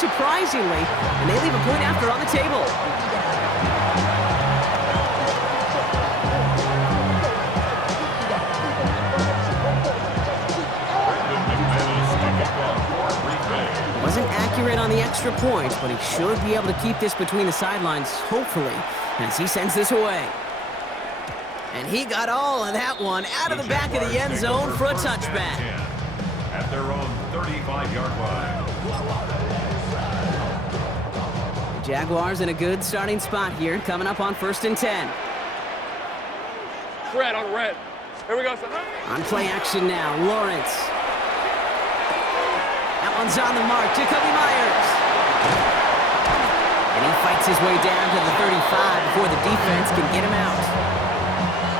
surprisingly, and they leave a point after on the table. Wasn't accurate on the extra point, but he should be able to keep this between the sidelines, hopefully, as he sends this away. And he got all of that one out of the back of the end zone for a touchback. At their own 35-yard line. The Jaguars in a good starting spot here, coming up on 1st and 10. Red on red. Here we go. On play action now, Lawrence. That one's on the mark, Jacoby Myers. And he fights his way down to the 35 before the defense can get him out.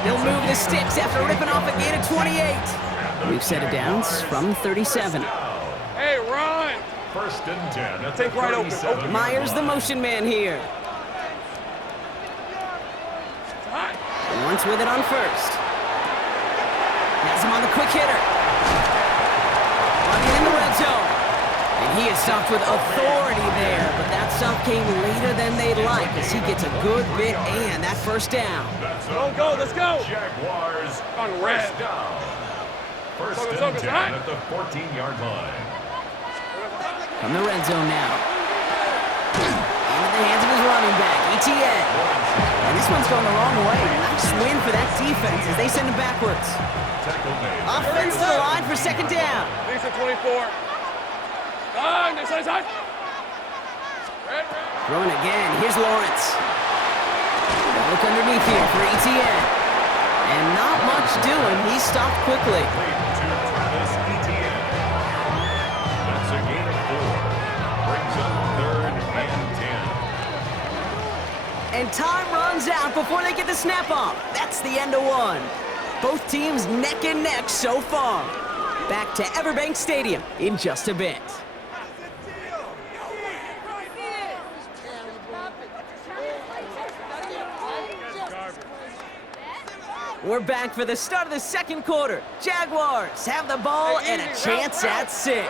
He'll move the sticks after ripping off a gain of 28. We've set it down from 37. Hey, run! 1st and 10 at Take the right open. 37. Myers, the motion man here. Once with it on 1st. Has him on the quick hitter. Running in the red zone. And he is stopped with authority there, but that stop came later than they'd like as he gets a good bit and that 1st down. Go, let's go! Jaguars On red. first down. 1st and 10 at the 14-yard line. From the red zone now. Into the hands of his running back, ETN. And this one's going the wrong way. Nice win for that defense as they send him backwards. Offense to the line for 2nd down. These are 24. Side. Red. Throwing again. Here's Lawrence. Look underneath here for ETN. And not much doing. He stopped quickly. That's a gain of 4. Brings up 3rd and 10. And time runs out before they get the snap off. That's the end of one. Both teams neck and neck so far. Back to Everbank Stadium in just a bit. We're back for the start of the 2nd quarter. Jaguars have the ball and a chance at 6.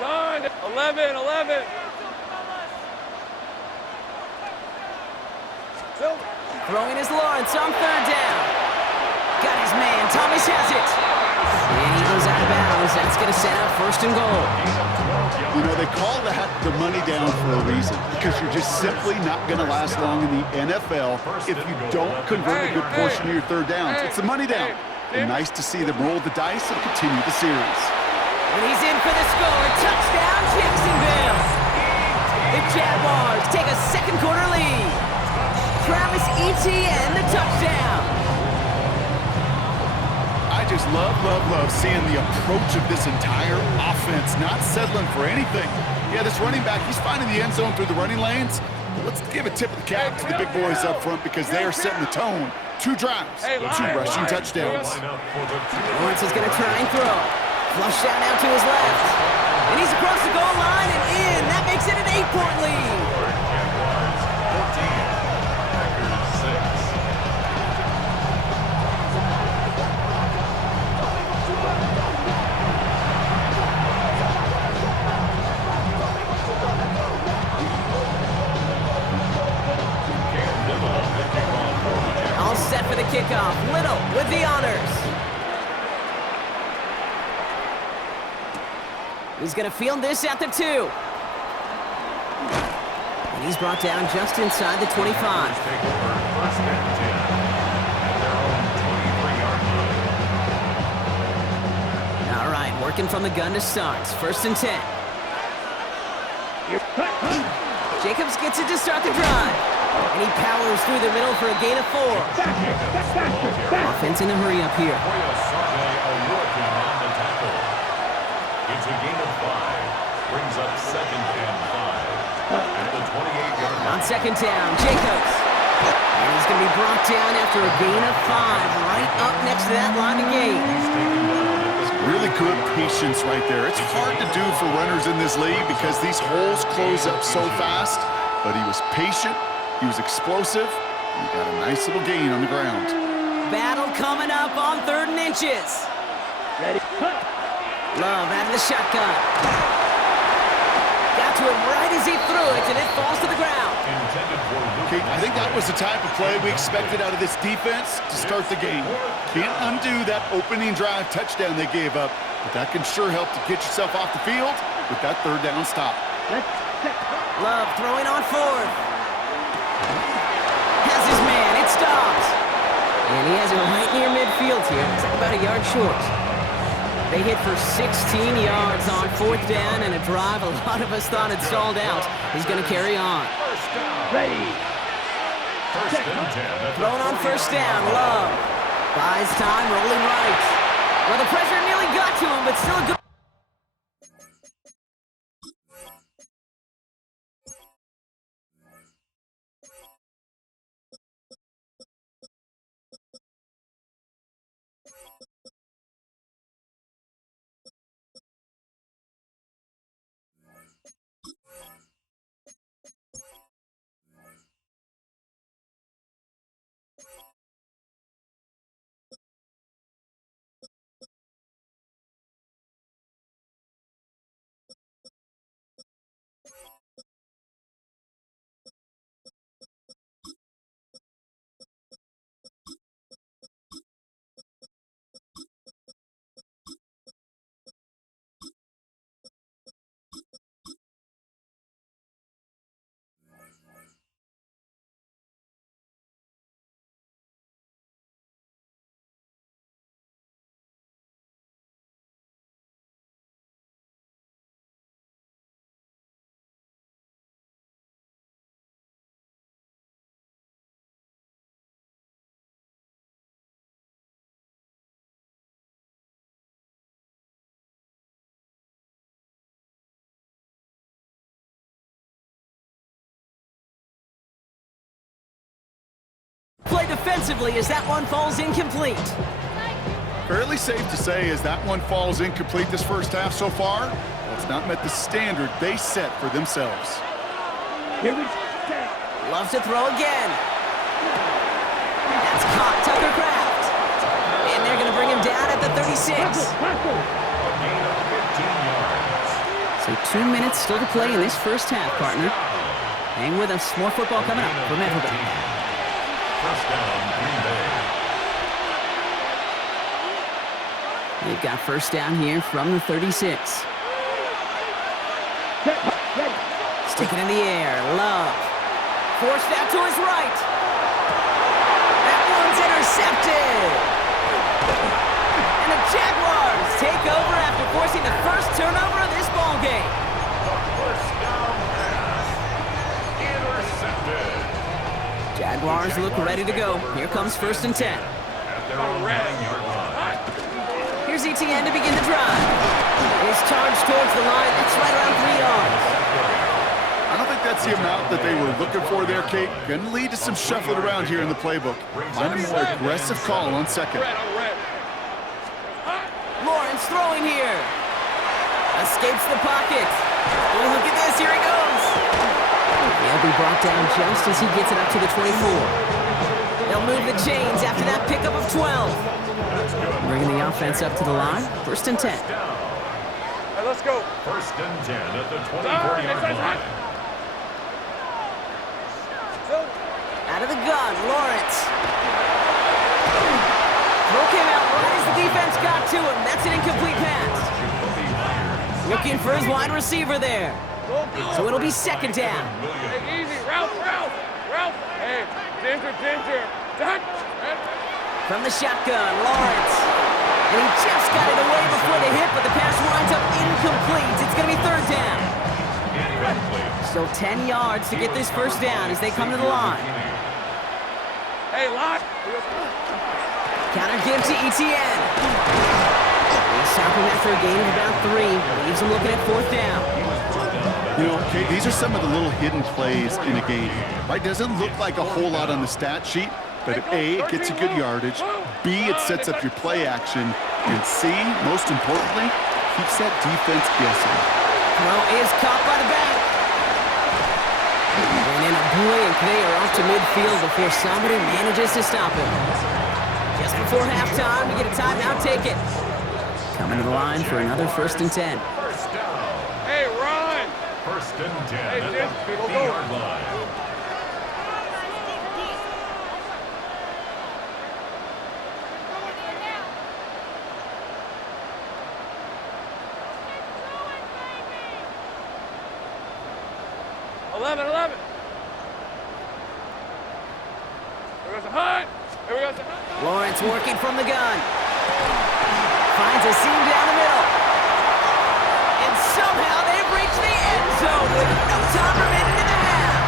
Son, 11. Throwing is Lawrence on 3rd down. Got his man, Thomas has it. And he goes out of bounds. That's going to set up 1st and goal. You know, they call that the money down for a reason, because you're just simply not going to last long in the NFL if you don't convert a good portion of your 3rd downs. It's the money down. And nice to see them roll the dice and continue the series. And he's in for the score. Touchdown, Jacksonville. The Jaguars take a 2nd quarter lead. Travis Etienne, the touchdown. I just love seeing the approach of this entire offense, not settling for anything. Yeah, this running back, he's finding the end zone through the running lanes. But let's give a tip of the cap to the big boys up front because they are setting the tone. 2 drives, 2 rushing touchdowns. Lawrence is going to try and throw. Flush out out to his left. And he's across the goal line and in. That makes it an 8-point lead. Set for the kickoff. Little with the honors. He's going to field this at the 2. And he's brought down just inside the 25. All right, working from the gun to start. 1st and 10. Jacobs gets it to start the drive. And he powers through the middle for a gain of 4. Offense in a hurry up here. It's a gain of 5. Brings up 2nd and 5. At the 28-yard line. On 2nd down, Jacobs. And he's going to be brought down after a gain of 5. Right up next to that line of gain. Really good patience right there. It's hard to do for runners in this league because these holes close up so fast. But he was patient. He was explosive, and he got a nice little gain on the ground. Battle coming up on 3rd and inches. Ready, cut. Love out of the shotgun. Got to him right as he threw it, and it falls to the ground. Intended for Luke. Okay, I think that was the type of play we expected out of this defense to start the game. Can't undo that opening drive touchdown they gave up, but that can sure help to get yourself off the field with that third down stop. Love throwing on fourth. Has his man. It stops. And he has it right near midfield here. It's like about a yard short. They hit for 16 yards on fourth down, and a drive a lot of us thought had stalled out is going to carry on. First down. Ready. First and 10. Throwing on first down. Love buys time, rolling right. Well, the pressure nearly got to him, but still a good. Play defensively as that one falls incomplete. Fairly safe to say as that one falls incomplete this first half so far, it's not met the standard they set for themselves. Loves to throw again. That's caught Tucker Kraft. And they're going to bring him down at the 36. A gain of 15 yards. So 2 minutes still to play in this first half, partner. Hang with us. More football coming up from everybody. First down, Green Bay. They've got first down here from the 36. Stick it in the air. Love. Forced out to his right. That one's intercepted. And the Jaguars take over after forcing the first turnover of this ball game. First down pass. Intercepted. Jaguars look ready to go. Here comes first and 10. At their own 9-yard line. Here's ETN to begin the drive. His charge towards the line. That's right around 3 yards. I don't think that's the amount that they were looking for there, Kate. Going to lead to some shuffling around here in the playbook. Find a more aggressive call on second. Lawrence throwing here. Escapes the pocket. Oh, look at this. Here he goes. He'll be brought down just as he gets it up to the 24. They'll move the chains after that pickup of 12. Bringing the offense up to the line. First and 10. Hey, let's go. First and 10 at the 24-yard line. Out of the gun, Lawrence. Broke him out right as the defense got to him. That's an incomplete pass. Looking for his wide receiver there. So it'll be second down. Hey, easy. Ralph. Hey, Ginger. Done. From the shotgun, Lawrence. And he just got it away before the hit, but the pass winds up incomplete. It's going to be third down. Still 10 yards to get this first down as they come to the line. Hey, lock. Counter give to ETN. They stop him after a gain of about 3. Leaves him looking at fourth down. You know, Kate, these are some of the little hidden plays in a game. Right? Doesn't look like a whole lot on the stat sheet, but A, it gets you good yardage. B, it sets up your play action. And C, most importantly, keeps that defense guessing. Throw is caught by the back. And in a blink, they are off to midfield before somebody manages to stop him. Just before halftime, we get a timeout, take it. Coming to the line for another first and 10. Hey, run. First and 10 Hey, at Jim, the go, go. 50-yard line. Eleven. Here goes the hunt. Lawrence working from the gun. Finds a seam down the middle. And somehow they've reached the end zone with no time remaining in the half.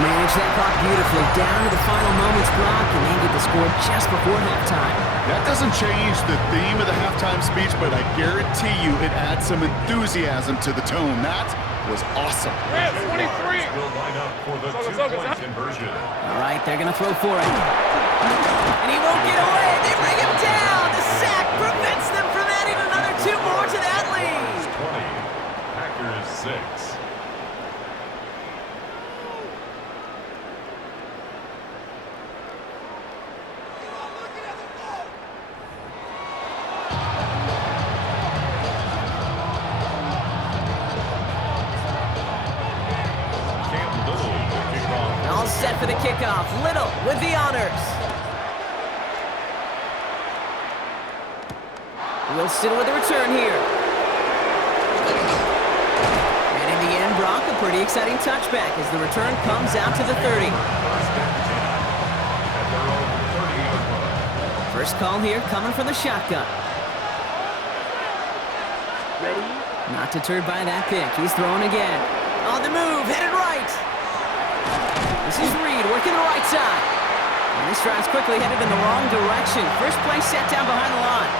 Manage that clock beautifully down to the final moments block and then get the score just before halftime. That doesn't change the theme of the halftime speech, but I guarantee you it adds some enthusiasm to the tone. That was awesome. Rams, 23. Will line up for the two-point conversion. All right, they're going to throw for it. And he won't get away. They bring him down. The sack prevents them from adding another 2 more to that lead. 20, Packers 6. All set for the kickoff. Little with the honors. Wilson with the return here. And in the end, Brock, a pretty exciting touchback as the return comes out to the 30. First call here coming from the shotgun. Ready? Not deterred by that pick. He's throwing again. On the move, headed right. This is Reed working the right side. And this drive's quickly headed in the wrong direction. First play set down behind the line.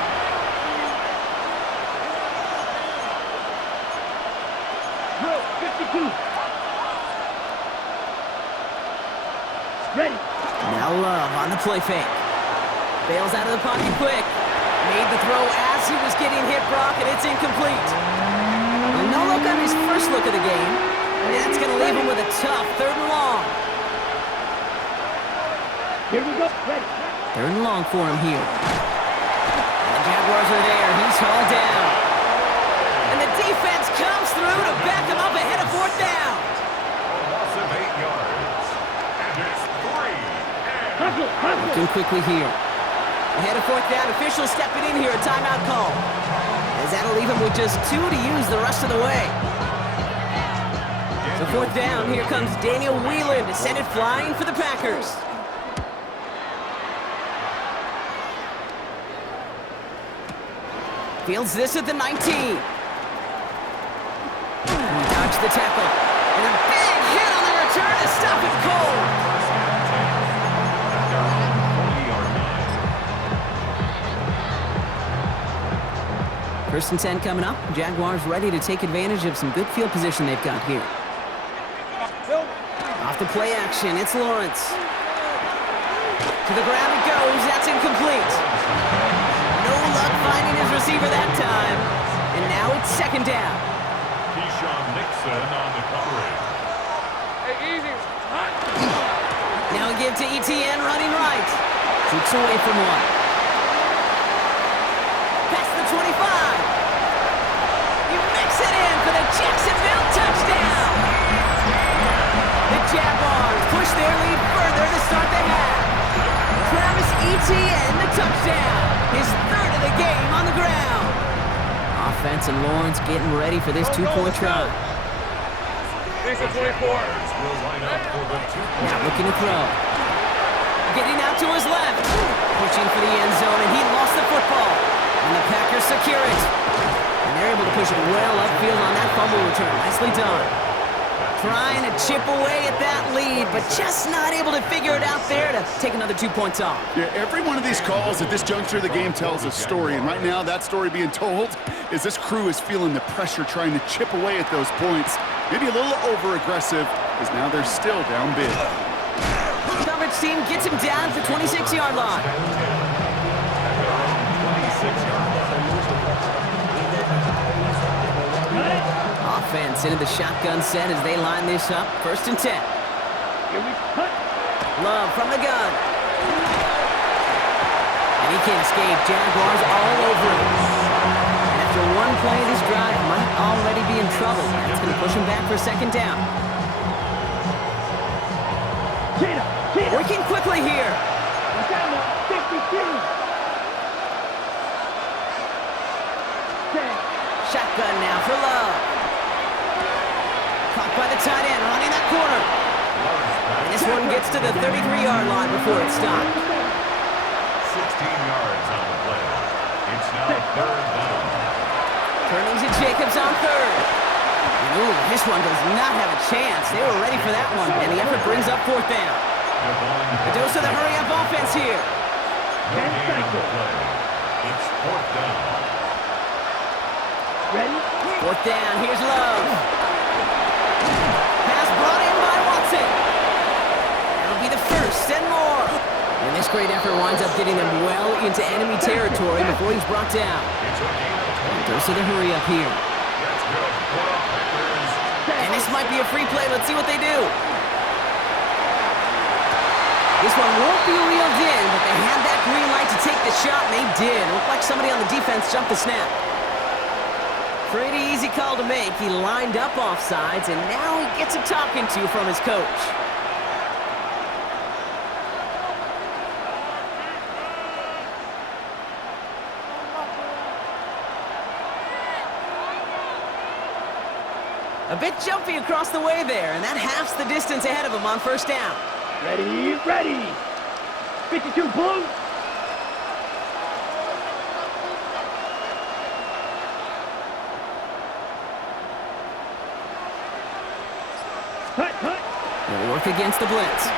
Go, 52. Ready. Now Love on the play fake. Bails out of the pocket quick. Made the throw as he was getting hit, Brock, and it's incomplete. Well, no look on his first look of the game. And that's going to leave him with a tough 3rd and long. Here we go. Ready. 3rd and long for him here. And the Jaguars are there. He's hauled down. And the defense comes through to back him up ahead of 4th down. A loss of 8 yards. And it's 3. Looking quickly here. Ahead of 4th down. Officials stepping in here. A timeout call. As that'll leave him with just 2 to use the rest of the way. So 4th down. Here comes Daniel Whelan to send it flying for the Packers. Fields this at the 19. He dodged the tackle. And a big hit on the return to stop it cold. 1st and 10 coming up. Jaguars ready to take advantage of some good field position they've got here. Off the play action, it's Lawrence. To the ground it goes. That's incomplete. No luck finding his receiver that time. And now it's 2nd down. Keyshawn Nixon on the coverage. Hey, easy. Hunt. Now a give to ETN running right. Shoots away from one. Past the 25. You mix it in for the Jacksonville touchdown. The Jaguars push their lead further to start the half. Travis Etienne, the touchdown. His 3rd of the game on the ground. Offense and Lawrence getting ready for this 2-point try. Lisa, 24. Will line up for the 2-point. Now looking to throw. Getting out to his left. Pushing for the end zone, and he lost the football. And the Packers secure it. And they're able to push it well upfield on that fumble return. Nicely done. Trying to chip away at that lead, but just not able to figure it out there to take another 2 points off. Yeah, every one of these calls at this juncture of the game tells a story, and right now that story being told is this crew is feeling the pressure trying to chip away at those points. Maybe a little over-aggressive, as now they're still down big. Coverage team gets him down at the 26-yard line. 26-yard line. Offense into the shotgun set as they line this up. 1st and 10. Here we hunt. Love from the gun. And he can't escape. Jaguars all over him. And after one play, this drive might already be in trouble. That's going to push him back for second down. Working quickly here. Down to 52. Shotgun now for Love. Caught by the tight end, running that corner. And this one gets to the 33-yard line before it stopped. 16 yards on the play. It's now third down. Turning to Jacobs on third. And ooh, this one does not have a chance. They were ready for that one, and the effort brings up fourth down. A dose of the hurry-up offense here. No gain on the play. It's fourth down. Ready? Fourth down, here's Love. Pass brought in by Watson. That'll be the first and more. And this great effort winds up getting them well into enemy territory before he's brought down. It's a gain of 20. Dose of the hurry-up here. That's good. Put up Packers. And this might be a free play. Let's see what they do. This one won't be reeled in, but they had that green light to take the shot, and they did. Looked like somebody on the defense jumped the snap. Pretty easy call to make. He lined up offsides, and now he gets a talking to from his coach. A bit jumpy across the way there, and that halves the distance ahead of him on first down. Ready, ready. 52 Blue. Hut, hut. They'll work against the blitz.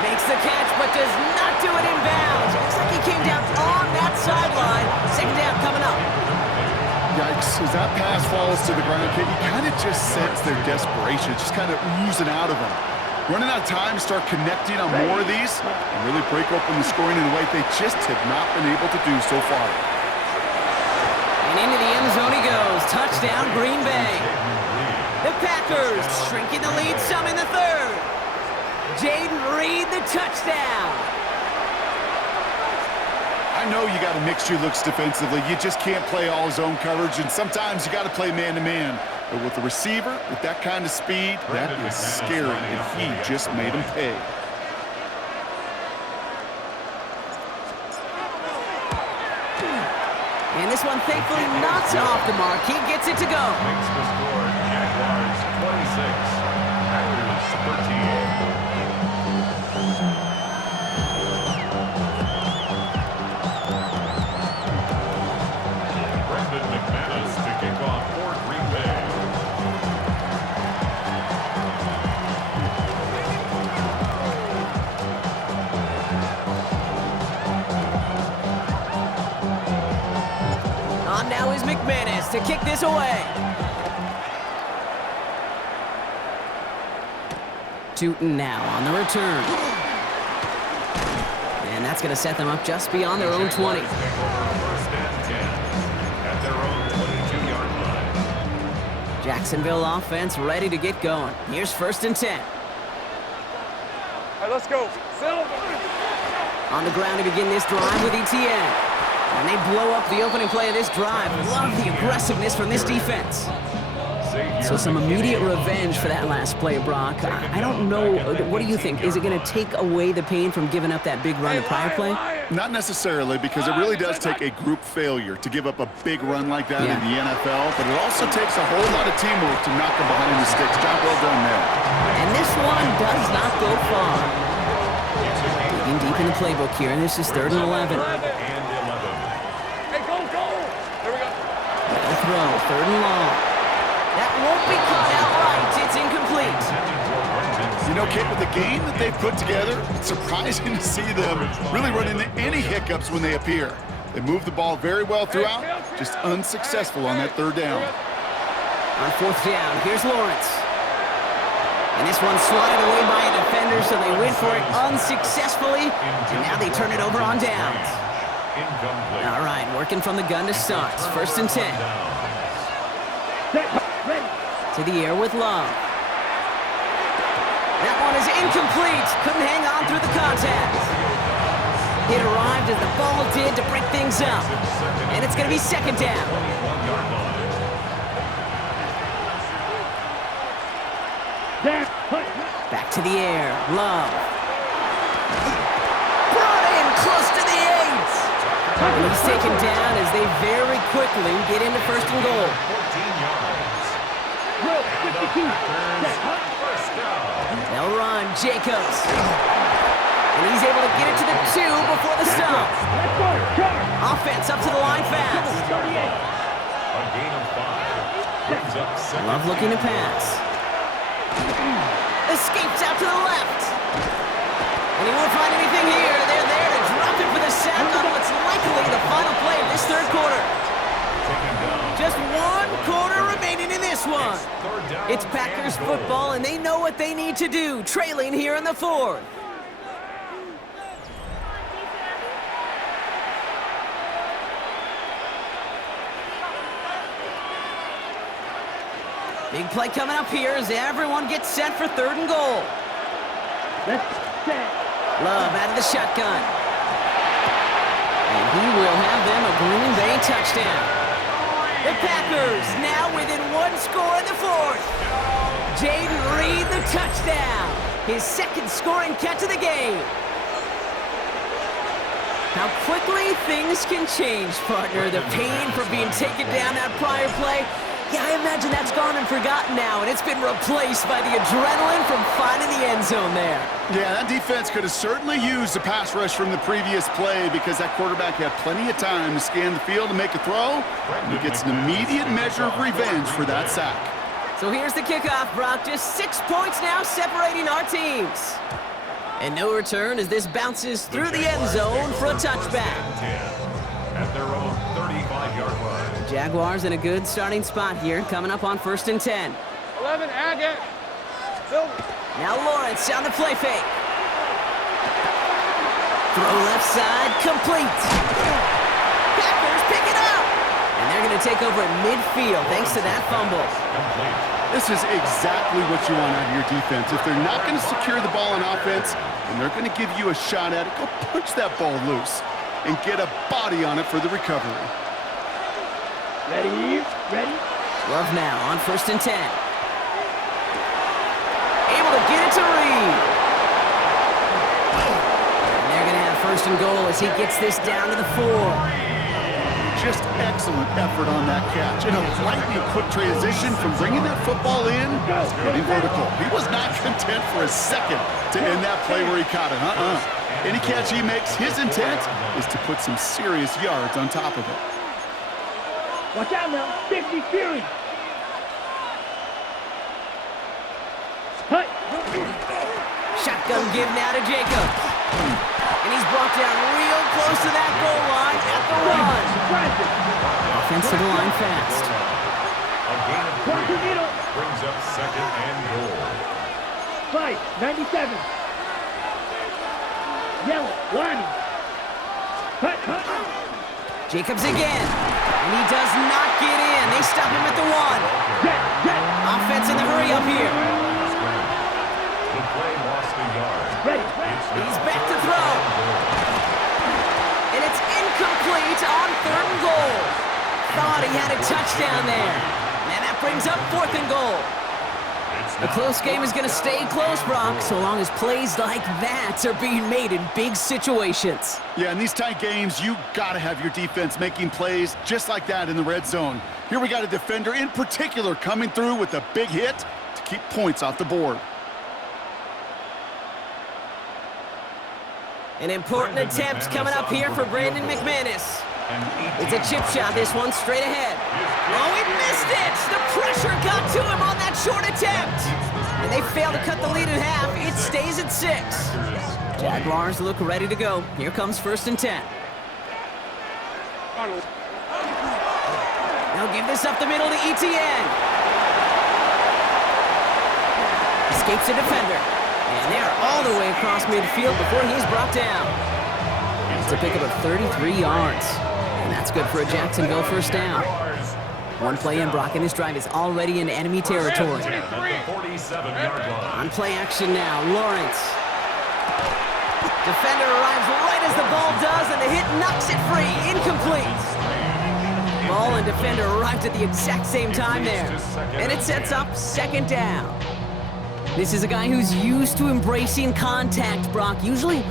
Makes the catch, but does not do it in bounds. Looks like he came down on that sideline. Second down coming up. Yikes, as that pass falls to the ground, you kind of just sense their desperation, just kind of oozing out of them. Running out of time to start connecting on more of these and really break open the scoring in a way they just have not been able to do so far. And into the end zone he goes. Touchdown, Green Bay. The Packers shrinking the lead some in the third. Jaden Reed, the touchdown. I know you got to mix your looks defensively. You just can't play all zone coverage, and sometimes you got to play man-to-man. But with the receiver, with that kind of speed, that is scary, and he just made him pay. And this one thankfully not off the mark. He gets it to go. Makes the score. Jaguars 26. Packers 13. To kick off for Green Bay. On now is McManus to kick this away. Tootin now on the return. And that's going to set them up just beyond their own 20. Jacksonville offense ready to get going. Here's first and 10. All right, let's go. Silver. On the ground to begin this drive with ETN. And they blow up the opening play of this drive. Love the aggressiveness from this defense. So some immediate revenge for that last play, Brock. I don't know. What do you think? Is it going to take away the pain from giving up that big run the prior play? Not necessarily, because it really does take a group failure to give up a big run like that in the NFL, but it also takes a whole lot of teamwork to knock them behind the sticks. Job well done there. And this one does not go far. Digging deep in the playbook here, and this is 3rd and 11. Hey, go, go. Here we go. They'll throw, 3rd and long. That won't be caught outright. It's incomplete. You know, Kate, with the game that they've put together, it's surprising to see them really run into any hiccups when they appear. They move the ball very well throughout, just unsuccessful on that 3rd down. On 4th down, here's Lawrence. And this one's swatted away by a defender, so they went for it unsuccessfully, and now they turn it over on downs. All right, working from the gun to start. 1st and 10. To the air with Love. That one is incomplete. Couldn't hang on through the contact. It arrived as the ball did to break things up. And it's going to be second down. 1-yard line. There. Hut. Back to the air. Love. Brought in close to the 8. And he's taken down as they very quickly get into first and goal. 14 yards. Drill. 52. Set. Hut. First down. They'll run. Jacobs. And he's able to get it to the 2 before the stop. Let's go. Charge. Offense up to the line fast. 38. A gain of 5. Brings up second. Love looking to pass. Escapes out to the left. And he won't find anything here. They're there to drop it for the sack on what's likely the final play of this third quarter. Just 1 quarter remaining in this one. It's Packers football, and they know what they need to do, trailing here in the 4th. Big play coming up here as everyone gets set for third and goal. Let's set. Love out of the shotgun. And he will have them a Green Bay touchdown. The Packers now within 1 score in the 4th. Jaden Reed the touchdown. His second scoring catch of the game. How quickly things can change, partner. The pain for being taken down that prior play. Yeah, I imagine that's gone and forgotten now, and it's been replaced by the adrenaline from finding the end zone there. Yeah, that defense could have certainly used a pass rush from the previous play because that quarterback had plenty of time to scan the field and make a throw. He gets an immediate measure of revenge for that sack. So here's the kickoff, Brock. Just 6 points now separating our teams. And no return as this bounces through the end zone for a touchback. At their own 35-yard line. Jaguars in a good starting spot here, coming up on 1st and 10. 11, Agate. Silver. Now Lawrence on the play fake. Throw left side, complete. Packers pick it up. And they're going to take over at midfield thanks to that fumble. This is exactly what you want out of your defense. If they're not going to secure the ball on offense, and they're going to give you a shot at it, go punch that ball loose and get a body on it for the recovery. Ready. Ready. Love now on 1st and 10. Able to get it to Reed. And they're going to have 1st and goal as he gets this down to the 4. Just excellent effort on that catch. And a lightning quick transition from bringing that football in, getting vertical. He was not content for a second to end that play where he caught it. Any catch he makes, his intent is to put some serious yards on top of it. Watch out now. 50 Fury. Hut. Shotgun give now to Jacobs. And he's brought down real close to that goal line at the run. Offense to the line fast. A gain of 3 brings up second and goal. 97. Yellow. Lonnie. Hut. Jacobs again. And he does not get in. They stop him at the 1. Offense in the hurry up here. The play lost a yard. Ready. He's back to throw. And it's incomplete on 3rd and goal. Thought he had a touchdown there. And that brings up 4th and goal. A close game is going to stay close, Brock, so long as plays like that are being made in big situations. Yeah, in these tight games, you got to have your defense making plays just like that in the red zone. Here we got a defender in particular coming through with a big hit to keep points off the board. An important attempt coming up here for Brandon McManus. It's a chip shot, this one straight ahead. Oh, he missed it! The pressure got to him on that short attempt. And they fail to cut the lead in half. It stays at 6. Jaguars look ready to go. Here comes 1st and 10. They'll give this up the middle to Etienne. Escapes a defender. And they're all the way across midfield before he's brought down. It's a pickup of 33 yards. And that's good for a Jacksonville 1st down. One play in, Brock, and his drive is already in enemy territory. On play action now, Lawrence. Defender arrives right as the ball does, and the hit knocks it free. Incomplete. Ball and defender arrived at the exact same time there. And it sets up second down. This is a guy who's used to embracing contact, Brock. Usually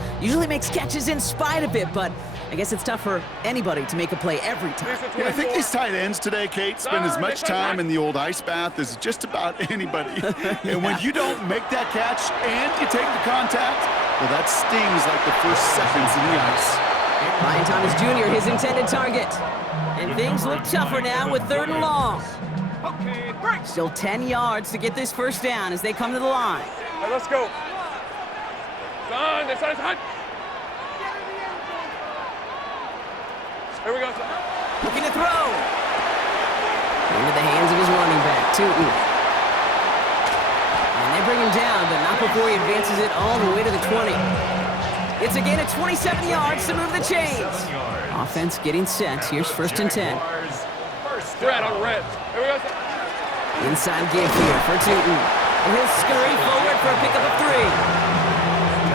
makes catches in spite of it, but I guess it's tough for anybody to make a play every time. Yeah, I think these tight ends today, Kate, spend as much time in the old ice bath as just about anybody. And when you don't make that catch and you take the contact, well, that stings like the first seconds in the ice. Ryan Thomas Jr., his intended target. And things look tougher now with 3rd and long. Still 10 yards to get this first down as they come to the line. Hey, let's go. Son, this side's hot. Here we go. Looking to throw. Into the hands of his running back, Tootin. And they bring him down, but not before he advances it all the way to the 20. It's a gain of 27 yards to move the chains. Offense getting set. Here's 1st and 10. Red on red. Here we go. Inside give here for Tootin. And he'll scurry forward for a pickup of 3.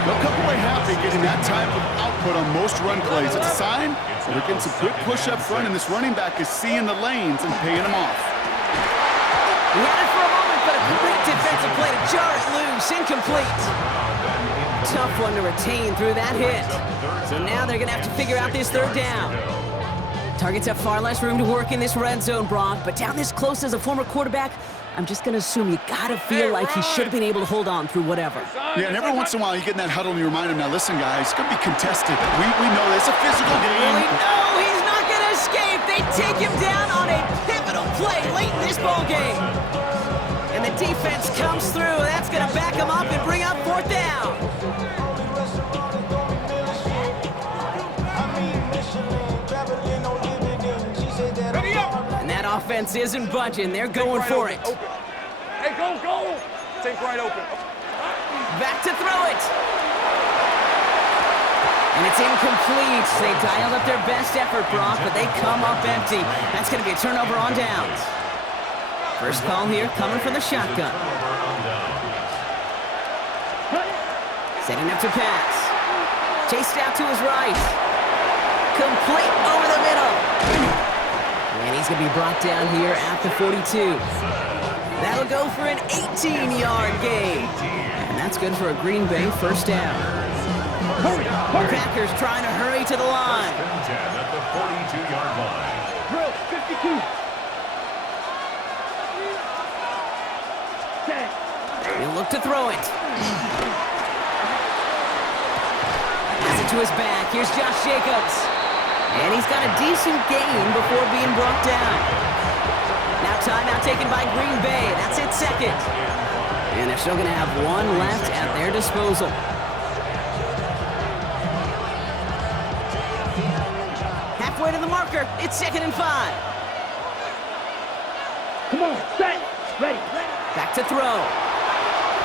They'll come away happy getting that type of output on most run plays. It's a sign that they're getting some good push up front, and this running back is seeing the lanes and paying them off. He had it for a moment, but a great defensive play to jar it loose. Incomplete. Tough one to retain through that hit. So now they're going to have to figure out this 3rd down. Targets have far less room to work in this red zone, Brock, but down this close as a former quarterback, I'm just going to assume you got to feel like he should have been able to hold on through whatever. Yeah, and every once in a while you get in that huddle and you remind him, now listen, guys, it's going to be contested. We know this. It's a physical game. Really? No, he's not going to escape. They take him down on a pivotal play late in this ball game. And the defense comes through. That's going to back him up and bring up 4th down. And that offense isn't budging. They're going for it. Hey, go! Take right open. Back to throw it. And it's incomplete. They dialed up their best effort, Brock, but they come up empty. That's going to be a turnover on downs. First call here coming from the shotgun. Setting up to pass. Chased out to his right. Complete over the middle. And he's going to be brought down here at the 42. That'll go for an 18-yard gain. And that's good for a Green Bay first down. Packers trying to hurry to the line. 10 at the 42-yard line. Drill, 52. He'll look to throw it. Pass it to his back. Here's Josh Jacobs. And he's got a decent gain before being brought down. Now timeout taken by Green Bay. That's it, 2nd. And they're still going to have 1 left at their disposal. Halfway to the marker. It's 2nd and 5. Come on, set, ready. Back to throw.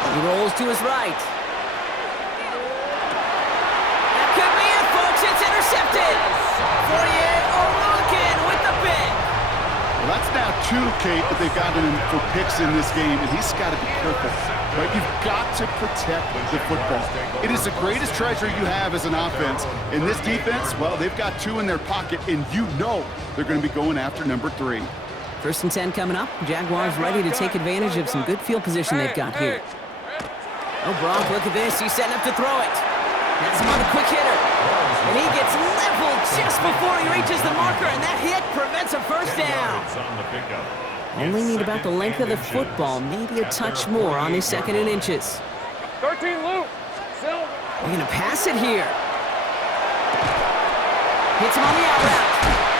He rolls to his right. That could be it, folks. It's intercepted. 48 O'Rourke with the pick. Well, that's now 2, Kate, that they've gotten him for picks in this game, and he's got to be careful. Right? You've got to protect the football. It is the greatest treasure you have as an offense. In this defense, well, they've got 2 in their pocket, and you know they're going to be going after number 3. 1st and 10 coming up. Jaguars ready to take advantage of some good field position they've got here. Oh, Brock, look at this. He's setting up to throw it. Has him on the quick hitter. And he gets leveled just before he reaches the marker, and that hit prevents a first down. Only need about the length of the football, maybe a touch more on his 2nd and inches. 13 loop. Still. They're going to pass it here. Hits him on the out route.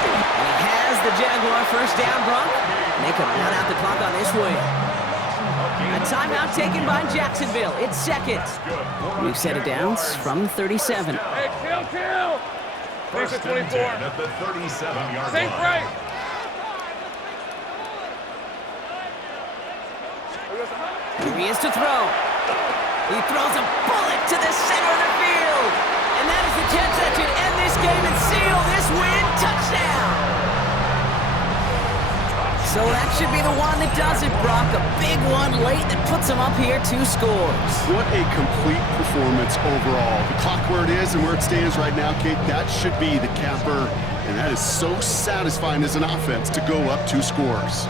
And he has the Jaguar first down, Brock. They could run out the clock on this way. A timeout taken by Jacksonville. It's 2nd. New set of downs from 37. Hey, kill. First and 24. At the 37-yard Think line. right. Here he is to throw. He throws a bullet to the center of the field. And that is the catch that should end this game and seal this win. Touchdown. So that should be the one that does it, Brock. A big one late that puts them up here 2 scores. What a complete performance overall. The clock where it is and where it stands right now, Kate, that should be the capper. And that is so satisfying as an offense to go up 2 scores.